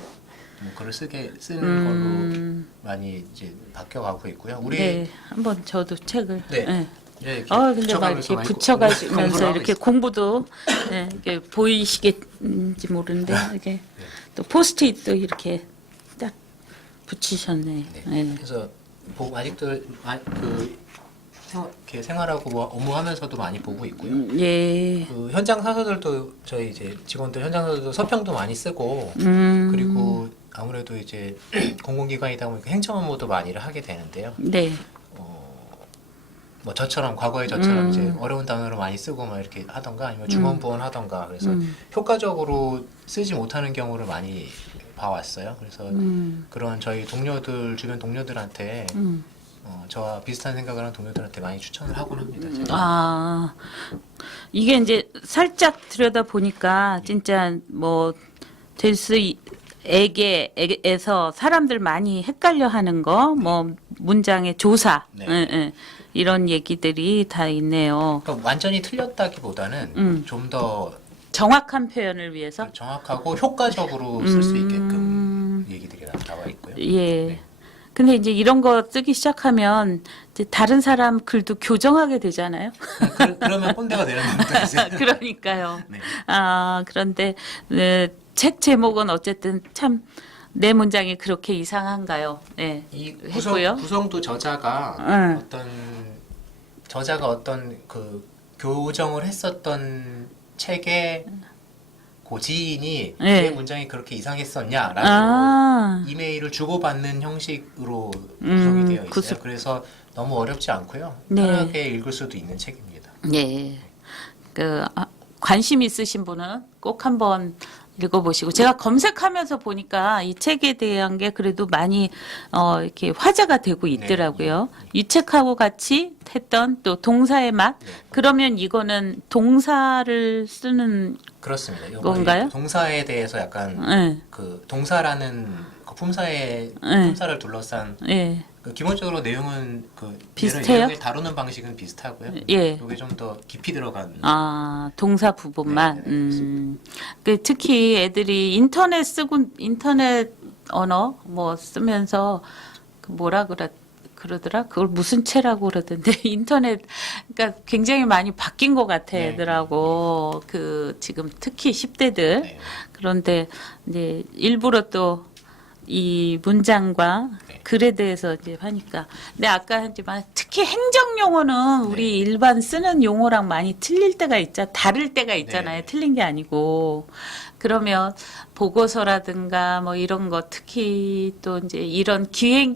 뭐 글을 쓰는 걸로 많이 이제 바뀌어가고 있고요. 우리 네. 한번 저도 책을. 네. 네. 네, 이렇게 근데 막 붙여가면서 이렇게 많이 붙여가면서 공부를 하고 이렇게 있어요. 공부도 네, 이렇게 보이시겠는지 모르는데 이게 또 포스트잇도 이렇게 딱 붙이셨네. 네. 네. 그래서 아직도 이렇게 생활하고 뭐 업무하면서도 많이 보고 있고요. 예. 그 현장 사서들도 저희 이제 직원들 현장 사서도 서평도 많이 쓰고 그리고 아무래도 이제 공공기관이다 보니까 행정 업무도 많이 를 하게 되는데요. 네. 뭐 과거에 저처럼 이제 어려운 단어를 많이 쓰고 막 이렇게 하던가 아니면 중원부원 하던가 그래서 효과적으로 쓰지 못하는 경우를 많이 봐왔어요. 그래서 그런 저희 주변 동료들한테 저와 비슷한 생각을 하는 동료들한테 많이 추천을 하곤 합니다. 제가. 이게 이제 살짝 들여다 보니까 진짜 뭐 될수에게에서 사람들 많이 헷갈려 하는 거, 뭐 문장의 조사, 네. 이런 얘기들이 다 있네요. 그러니까 완전히 틀렸다기보다는 좀 더 정확한 표현을 위해서. 정확하고 효과적으로 쓸 수 있게끔 얘기들이 나와 있고요. 예. 네. 근데 이제 이런 거 쓰기 시작하면 이제 다른 사람 글도 교정하게 되잖아요. 그러면 꼰대가 되는 겁니다. 이제. 그러니까요. 네. 그런데 책 제목은 어쨌든 참 내 문장이 그렇게 이상한가요? 네. 이 했고요. 구성도 저자가 어떤 그 교정을 했었던 책의 그 지인이 네. 내 문장이 그렇게 이상했었냐라고 아. 이메일을 주고받는 형식으로 구성이 되어 있어요. 구성. 그래서 너무 어렵지 않고요. 네. 편하게 읽을 수도 있는 책입니다. 네. 관심 있으신 분은 꼭 한번 읽어보시고 제가 검색하면서 보니까 이 책에 대한 게 그래도 많이 이렇게 화제가 되고 있더라고요. 이 책하고 같이 했던 또 동사의 맛. 네. 그러면 이거는 동사를 쓰는 그렇습니다. 이거 뭔가요? 동사에 대해서 약간 네. 그 동사라는 그 품사의 네. 품사를 둘러싼 예. 그 기본적으로 내용은 그 비슷해요? 내용을 다루는 방식은 비슷하고요. 예. 이게 좀 더 깊이 들어간 동사 부분만. 네, 네, 특히 애들이 인터넷 언어 뭐 쓰면서 그 뭐라 그러더라? 그걸 무슨 채라고 그러던데 인터넷 그러니까 굉장히 많이 바뀐 것 같아 네. 애들하고 그 지금 특히 10대들 네. 그런데 이제 일부러 또 이 문장과 네. 글에 대해서 이제 하니까 근데 아까 했지만 특히 행정 용어는 우리 일반 쓰는 용어랑 많이 틀릴 때가 다를 때가 있잖아요. 네. 틀린 게 아니고 그러면 보고서라든가 뭐 이런 거 특히 또 이제 이런 기획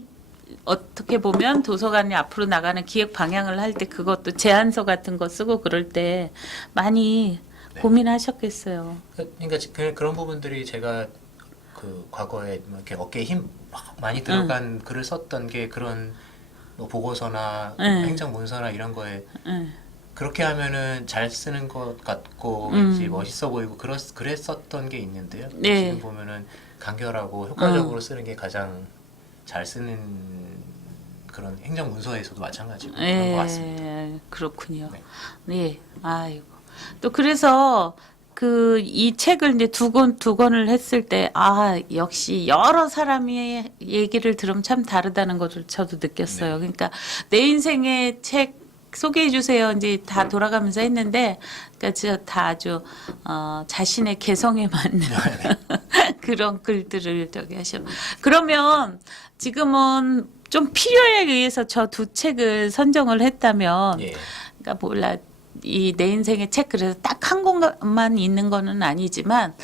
어떻게 보면 도서관이 앞으로 나가는 기획 방향을 할 때 그것도 제안서 같은 거 쓰고 그럴 때 많이 네. 고민하셨겠어요. 그러니까 그런 부분들이 제가 그 과거에 뭐 이렇게 어깨에 힘 많이 들어간 글을 썼던 게 그런 뭐 보고서나 행정 문서나 이런 거에 응. 그렇게 하면은 잘 쓰는 것 같고 이제 멋있어 보이고 그랬었던 게 있는데요. 네. 지금 보면은 간결하고 효과적으로 쓰는 게 가장 잘 쓰는 그런 행정 문서에서도 마찬가지고 그런 것 같습니다. 그렇군요. 네. 네. 아이고. 또 그래서 이 책을 이제 두 권을 했을 때, 역시 여러 사람이 얘기를 들으면 참 다르다는 것을 저도 느꼈어요. 네. 그러니까 내 인생의 책 소개해 주세요. 이제 다 돌아가면서 했는데, 그러니까 진짜 다 아주, 자신의 개성에 맞는 그런 글들을 저기 하셔. 그러면 지금은 좀 필요에 의해서 저 두 책을 선정을 했다면, 예. 그러니까 몰라. 이 내 인생의 책 그래서 딱 한 권만 있는 거는 아니지만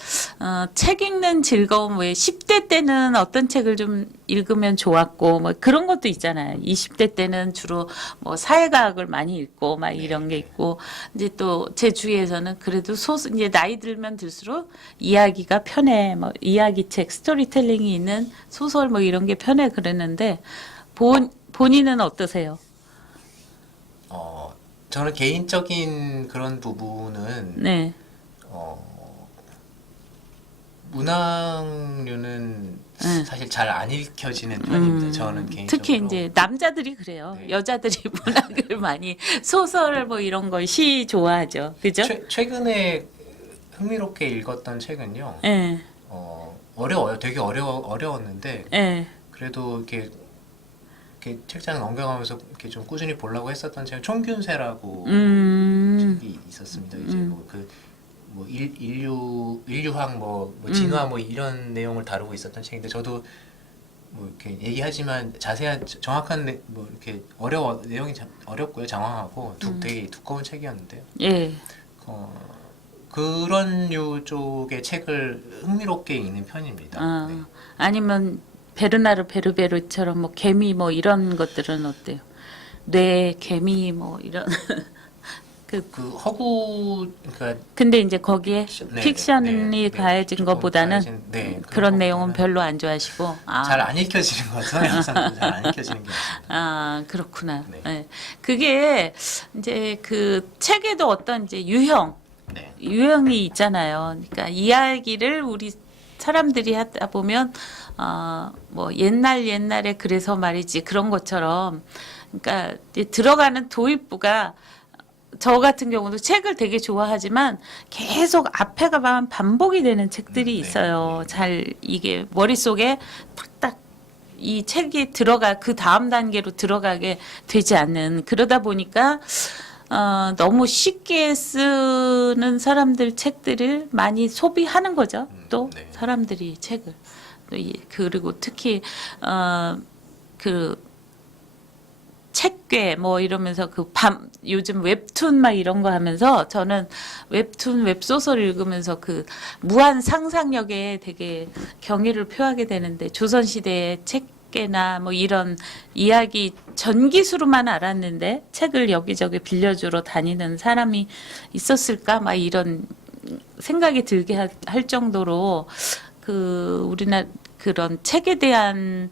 책 읽는 즐거움 왜 10대 때는 어떤 책을 좀 읽으면 좋았고 뭐 그런 것도 있잖아요. 20대 때는 주로 뭐 사회과학을 많이 읽고 막 이런 게 있고 이제 또 제 주위에서는 그래도 이제 나이 들면 들수록 이야기가 편해. 뭐 이야기책, 스토리텔링이 있는 소설 뭐 이런 게 편해 그랬는데 본인은 어떠세요? 저는 개인적인 그런 부분은 네. 문학류는 사실 잘 안 읽혀지는 편입니다. 저는 개인적으로. 특히 이제 남자들이 그래요. 네. 여자들이 문학을 많이 소설 뭐 이런 거 시 좋아하죠. 그죠? 최근에 흥미롭게 읽었던 책은요. 예. 어려워요. 되게 어려웠는데 예. 그래도 이렇게 책장 넘겨가면서 이렇게 좀 꾸준히 보려고 했었던 책은 총균세라고 책이 있었습니다. 이제 뭐 인류학 진화 뭐 이런 내용을 다루고 있었던 책인데 저도 뭐 이렇게 얘기하지만 자세한 정확한 뭐 이렇게 내용이 어렵고요. 장황하고 되게 두꺼운 책이었는데요. 예. 그런 류 쪽의 책을 흥미롭게 읽는 편입니다. 네. 아니면 베르나르 베르베르처럼 뭐 개미 뭐 이런 것들은 어때요? 뇌 개미 뭐 이런 그러니까 근데 이제 거기에 픽션이 가해진 조금 것보다는 그런 내용은 것보다는 별로 안 좋아하시고 잘 안 읽혀지는 것 같아요. 항상 잘 안 읽혀지는 게 같습니다. 그렇구나. 네. 네. 그게 이제 그 책에도 어떤 이제 네. 유형이 있잖아요. 그러니까 이야기를 우리 사람들이 하다 보면 뭐 옛날에 그래서 말이지 그런 것처럼 그러니까 이제 들어가는 도입부가 저 같은 경우도 책을 되게 좋아하지만 계속 앞에 가면 반복이 되는 책들이 있어요. 잘 이게 머릿속에 탁탁 이 책이 그 다음 단계로 들어가게 되지 않는 그러다 보니까 너무 쉽게 쓰는 사람들 책들을 많이 소비하는 거죠. 또 네. 사람들이 책을 그리고 특히 책괴 뭐 이러면서 요즘 웹툰 막 이런 거 하면서 저는 웹툰 웹소설 읽으면서 그 무한 상상력에 되게 경의를 표하게 되는데 조선시대의 책괴나 뭐 이런 이야기 전기수로만 알았는데 책을 여기저기 빌려주러 다니는 사람이 있었을까 막 이런 생각이 들게 할 정도로 그 우리나라 그런 책에 대한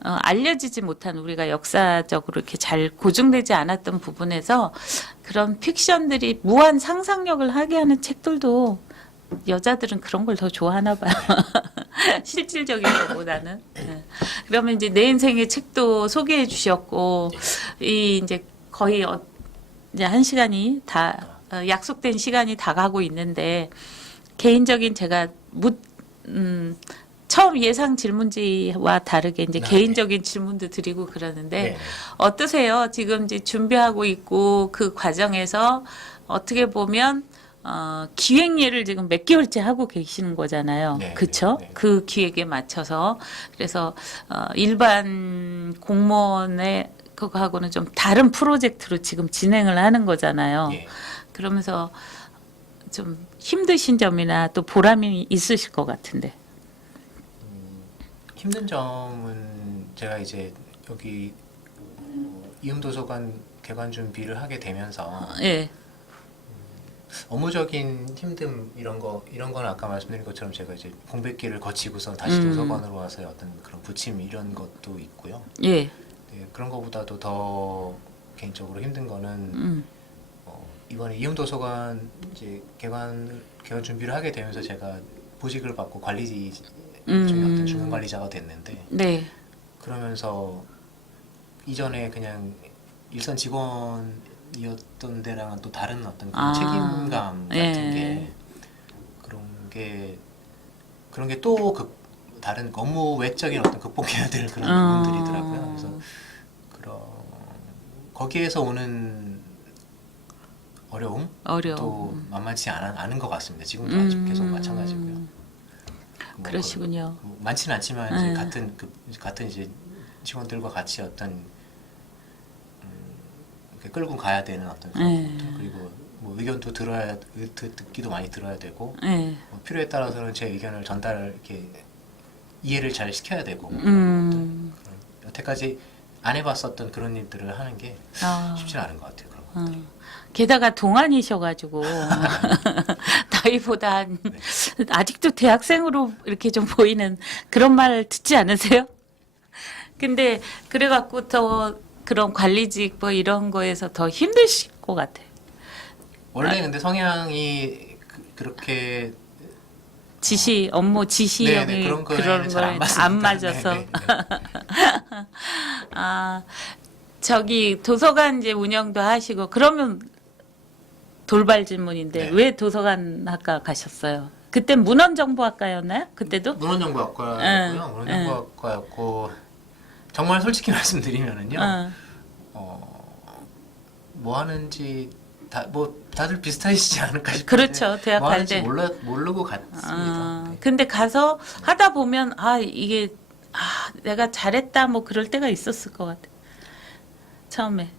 알려지지 못한 우리가 역사적으로 이렇게 잘 고증되지 않았던 부분에서 그런 픽션들이 무한 상상력을 하게 하는 책들도 여자들은 그런 걸 더 좋아하나 봐요. 실질적인 것보다는. 네. 그러면 이제 내 인생의 책도 소개해 주셨고 이 이제 거의 이제 한 시간이 다 약속된 시간이 다 가고 있는데 개인적인 제가 처음 예상 질문지와 다르게 이제 개인적인 질문도 드리고 그러는데 네. 어떠세요? 지금 이제 준비하고 있고 그 과정에서 어떻게 보면 기획일을 지금 몇 개월째 하고 계시는 거잖아요. 네, 그렇죠? 네, 네. 그 기획에 맞춰서 그래서 일반 공무원의 그거하고는 좀 다른 프로젝트로 지금 진행을 하는 거잖아요. 예. 그러면서 좀 힘드신 점이나 또 보람이 있으실 것 같은데. 힘든 점은 제가 이제 여기 이음도서관 개관 준비를 하게 되면서 예. 업무적인 힘듦 이런 건 아까 말씀드린 것처럼 제가 이제 공백기를 거치고서 다시 도서관으로 와서의 어떤 그런 부침 이런 것도 있고요. 예. 네, 그런 것보다도 더 개인적으로 힘든 거는 이번에 이음도서관 이제 개관 준비를 하게 되면서 제가 보직을 받고 관리지 중에 어떤 중간 관리자가 됐는데 네. 그러면서 이전에 그냥 일선 직원이었던 데랑은 또 다른 어떤 그런 책임감 같은 예. 그런 게 또 다른 업무 외적인 어떤 극복해야 될 그런 부분들이더라고요. 그래서 거기에서 오는 어려움도 만만치 않은 것 같습니다. 지금도 아직 계속 마찬가지고요. 그러시군요. 많지는 않지만 이제 같은 이제 직원들과 같이 어떤 이렇게 끌고 가야 되는 어떤 그리고 뭐 의견도 듣기도 많이 들어야 되고 뭐 필요에 따라서는 제 의견을 이렇게 이해를 잘 시켜야 되고 그런 여태까지 안 해봤었던 그런 일들을 하는 게 쉽지 않은 것 같아요. 그런 것들이. 게다가 동안이셔가지고 나이보다 아직도 대학생으로 이렇게 좀 보이는 그런 말 듣지 않으세요? 근데 그래갖고 더 그런 관리직 뭐 이런 거에서 더 힘드실 것 같아요. 원래 근데 성향이 그렇게 업무 지시형이 그런 그런 거에는 잘 거에 안 맞아서. 저기 도서관 이제 운영도 하시고 그러면 돌발 질문인데 왜 도서관 학과 가셨어요? 그때 문헌정보학과였나요? 그때도? 문헌정보학과였고요. 문헌정보학과였고 정말 솔직히 말씀드리면은요. 뭐 하는지 다들 비슷하시지 않을까 싶은데 그렇죠. 대학 뭐 갈 하는지 때. 모르고 갔습니다. 근데 가서 하다 보면 이게 내가 잘했다 뭐 그럴 때가 있었을 것 같아. 처음에.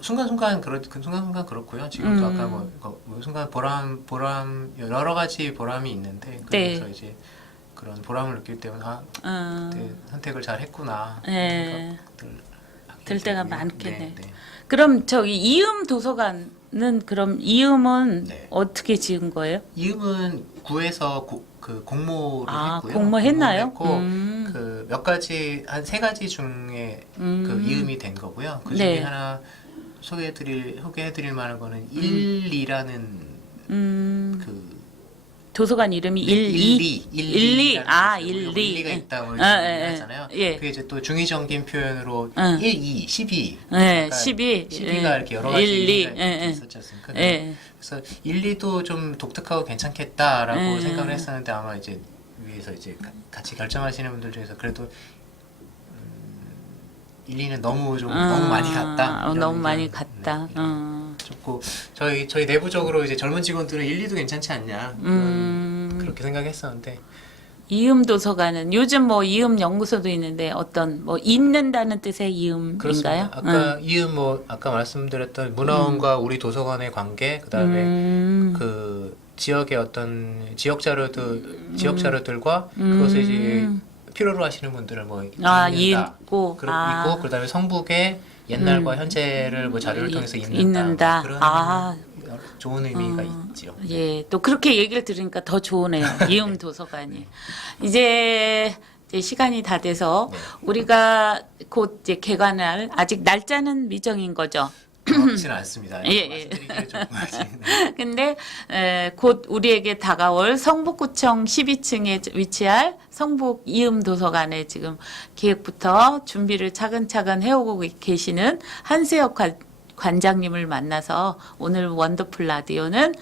순간순간 그렇고요. 지금도 아까 순간 보람 여러 가지 보람이 있는데 그래서 이제 그런 보람을 느낄 때는 그때 선택을 잘 했구나. 들 때가 많겠네. 네. 그럼 저기 이음 도서관은 그럼 이음은 어떻게 지은 거예요? 이음은 구에서 그 공모를 했고요. 공모했나요? 그 몇 가지 한 3가지 중에 그 이음이 된 거고요. 그 중에 하나 소개해드릴 만한 거는 1,2라는 그 도서관 이름이 1,2? 1,2 1,2 있다고 하잖아요. 그게 이제 또 중의적인 표현으로 1,2, 12 12가 이렇게 여러 가지 1,2 있었지 않습니까? 그래서 1,2도 좀 독특하고 괜찮겠다라고 생각을 했었는데 아마 이제 위에서 이제 같이 결정하시는 분들 중에서 그래도 1,2는 너무 많이 갔다. 너무 많이 갔다. 좋고 저희 내부적으로 이제 젊은 직원들은 1,2도 괜찮지 않냐 그렇게 생각했었는데 이음 도서관은 요즘 뭐 이음 연구소도 있는데 어떤 뭐 읽는다는 뜻의 이음인가요? 그렇습니다. 아까 이음 뭐 아까 말씀드렸던 문화원과 우리 도서관의 관계, 그다음에 그 지역의 어떤 지역 자료들과 그것을 이제 필요로 하시는 분들을 뭐 읽는다. 읽고 읽고 그다음에 성북의 옛날과 현재를 뭐 자료를 통해서 읽는다. 그런 좋은 의미가 있죠. 예, 또 그렇게 얘기를 들으니까 더 좋으네요. 이음 도서관이. 이제 시간이 다 돼서 네. 우리가 곧 이제 개관할 아직 날짜는 미정인 거죠. 그렇지는 않습니다. 예. 말씀드리기를 조금 아직. 네. 근데 곧 우리에게 다가올 성북구청 12층에 위치할 성북 이음 도서관에 지금 기획부터 준비를 차근차근 해오고 계시는 한세혁 관장님을 만나서 오늘 원더풀 라디오는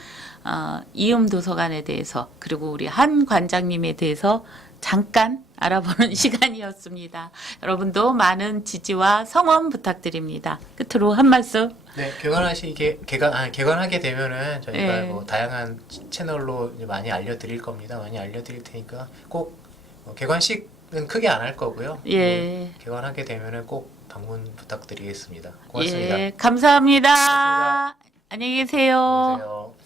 이음 도서관에 대해서 그리고 우리 한 관장님에 대해서 잠깐 알아보는 시간이었습니다. 여러분도 많은 지지와 성원 부탁드립니다. 끝으로 한 말씀. 네, 개관하게 되면은 저희가 뭐 다양한 채널로 이제 많이 알려드릴 겁니다. 많이 알려드릴 테니까 꼭 개관식은 크게 안 할 거고요. 예. 개관하게 되면은 꼭 방문 부탁드리겠습니다. 고맙습니다. 예, 감사합니다. 고맙습니다. 안녕히 계세요. 안녕히 계세요.